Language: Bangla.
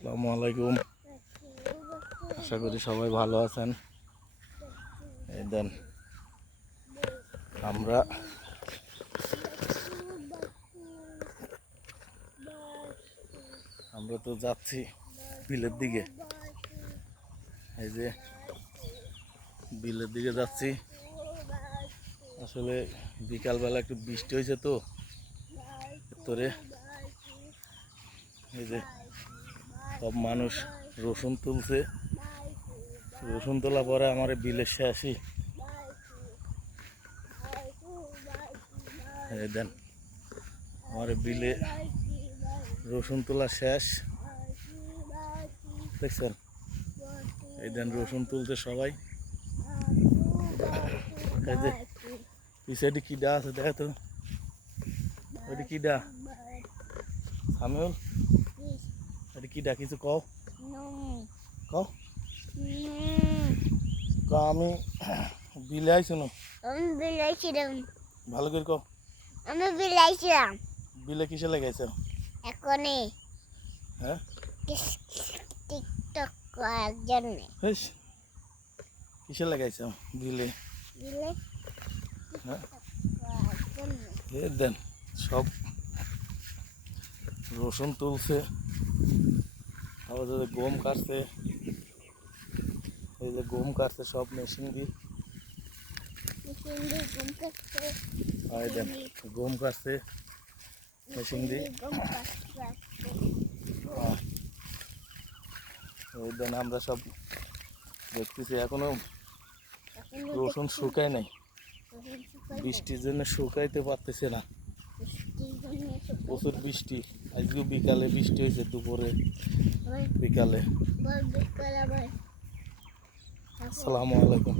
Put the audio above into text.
আসসালামু আলাইকুম। আশা করি সবাই ভালো আছেন। এই দেন আমরা তো যাচ্ছি বিলের দিকে। এই যে বিলের দিকে যাচ্ছি। আসলে বিকালবেলা একটু বৃষ্টি হয়েছে তো তোরে এই যে সব মানুষ রসুন তুলছে। রসুন তোলা পরে আমার বিলের শেষই দেন আমার বিলে রসুন তোলা শেষ দেখছেন। এই দেন রসুন তুলতে সবাই। এই যে পিছাটি কিডা আছে দেখা তো, ওইটি কিডা সামিউল, এটি কিডা কিছু কও কও আমি বিলে আইছি না। আমি বিলাইছিলাম। ভালো করে কও। আমি বিলাইছিলাম। বিলে কিসে লাগাইছো এখনই? হ্যাঁ টিকটক করার জন্য। হেস কিসে লাগাইছো বিলে? বিলে হ্যাঁ করার জন্য। এ দেন সব রসুন তুলছে, আবার যে গম কাটছে, এই যে গম কাটছে সব মেশিন দিয়ে। এই দেন গম কাটছে মেশিন দিয়ে। এই দেন আমরা সব দেখতেছি এখনো রসুন শুকায় নাই, বৃষ্টির জন্য শুকাইতে পারতেছে না। প্রচুর বৃষ্টি, আজকেও বিকালে বৃষ্টি হয়েছে, দুপুরে বিকালে। আসসালামু আলাইকুম।